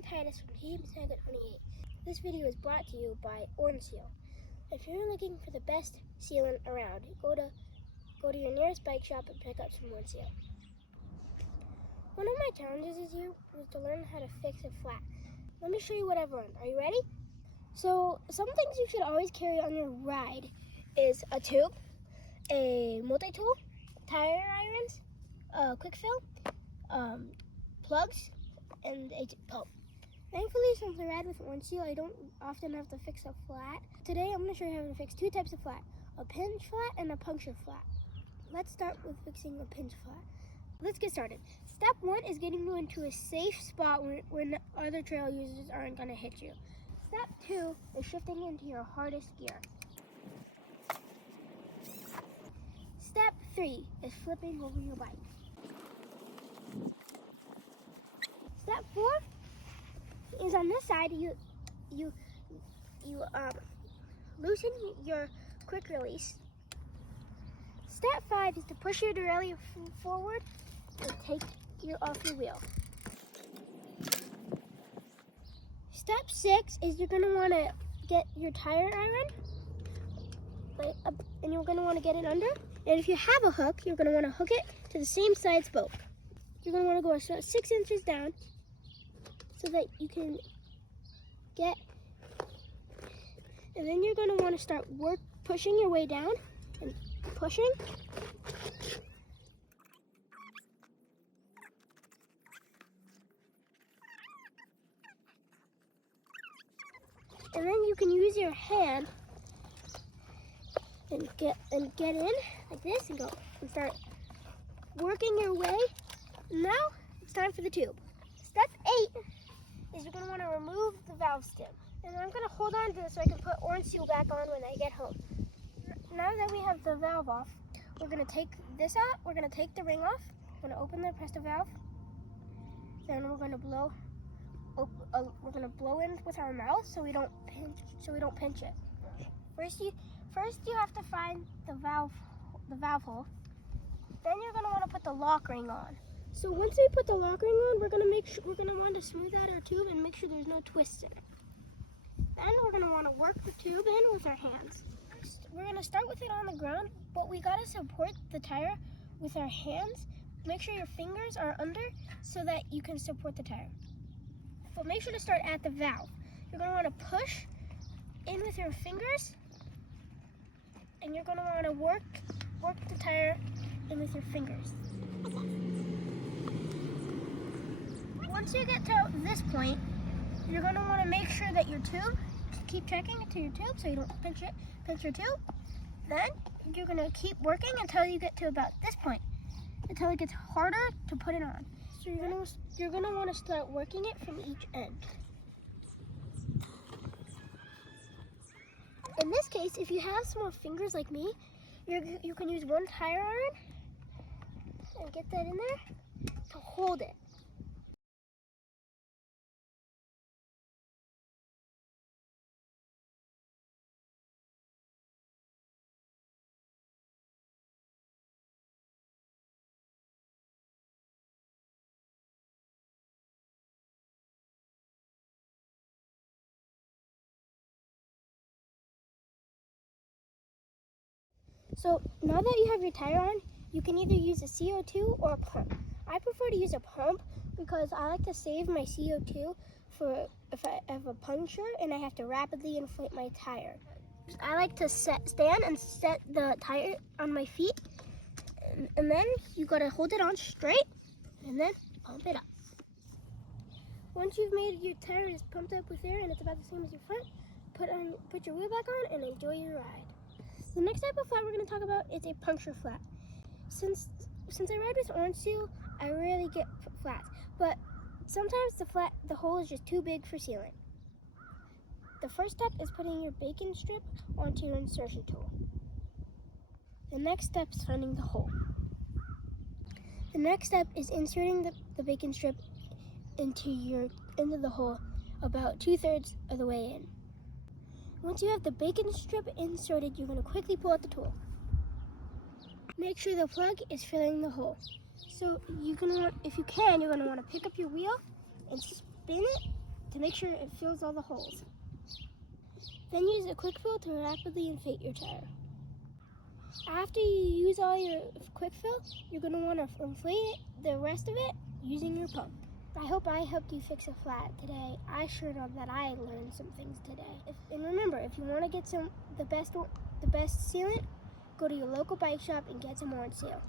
I'm Titus from Team Sega 28. This video is brought to you by Orange Seal. If you're looking for the best sealant around, go to your nearest bike shop and pick up some Orange Seal. One of my challenges this year was to learn how to fix a flat. Let me show you what I've learned. Are you ready? So some things you should always carry on your ride is a tube, a multi-tool, tire irons, a quick fill, plugs, and a pump. Thankfully, since I ride with Orange Seal, I don't often have to fix a flat. Today, I'm going to show you how to fix two types of flat, a pinch flat and a puncture flat. Let's start with fixing a pinch flat. Let's get started. Step one is getting you into a safe spot where other trail users aren't going to hit you. Step two is shifting into your hardest gear. Step three is flipping over your bike. Step four is on this side, you loosen your quick release. Step five is to push your derailleur forward and take off your wheel. Step six is you're going to want to get your tire iron, and you're going to want to get it under. And if you have a hook, you're going to want to hook it to the same sides both. You're going to want to go 6 inches down so that you can get, and then you're going to want to start pushing your way down and pushing. And then you can use your hand and get in like this and go and start working your way. Now it's time for the tube. Step 8 is you're going to want to remove the valve stem. And I'm going to hold on to this so I can put Orange Seal back on when I get home. Now that we have the valve off, we're going to take this out. We're going to take the ring off. We're going to open and press the valve. Then we're going to blow. We're going to blow in with our mouth so we don't pinch it. First you have to find the valve hole. Then you're going to want to put the lock ring on. So once we put the lock ring on, we're going to want to smooth out our tube and make sure there's no twists in it. Then we're going to want to work the tube in with our hands. We're going to start with it on the ground, but we got to support the tire with our hands. Make sure your fingers are under so that you can support the tire. But make sure to start at the valve. You're going to want to push in with your fingers, and you're going to want to work the tire in with your fingers. Once you get to this point, you're going to want to make sure that your tube, keep checking it to your tube so you don't pinch your tube. Then you're going to keep working until you get to about this point, until it gets harder to put it on. So you're going to want to start working it from each end. In this case, if you have small fingers like me, you can use one tire iron and get that in there to hold it. So now that you have your tire on, you can either use a CO2 or a pump. I prefer to use a pump because I like to save my CO2 for if I have a puncture and I have to rapidly inflate my tire. I like to stand and set the tire on my feet, and then you gotta hold it on straight and then pump it up. Once you've made your tire is pumped up with air and it's about the same as your front, put your wheel back on and enjoy your ride. The next type of flat we're going to talk about is a puncture flat. Since I ride with Orange Seal, I rarely get flats, but sometimes the hole is just too big for sealing. The first step is putting your bacon strip onto your insertion tool. The next step is finding the hole. The next step is inserting the bacon strip into the hole about 2/3 of the way in. Once you have the bacon strip inserted, you're going to quickly pull out the tool. Make sure the plug is filling the hole. So if you can, you're going to want to pick up your wheel and spin it to make sure it fills all the holes. Then use a quick fill to rapidly inflate your tire. After you use all your quick fill, you're going to want to inflate the rest of it using your pump. I hope I helped you fix a flat today. I sure know that I learned some things today. And remember, if you want to get the best sealant, go to your local bike shop and get some orange seal.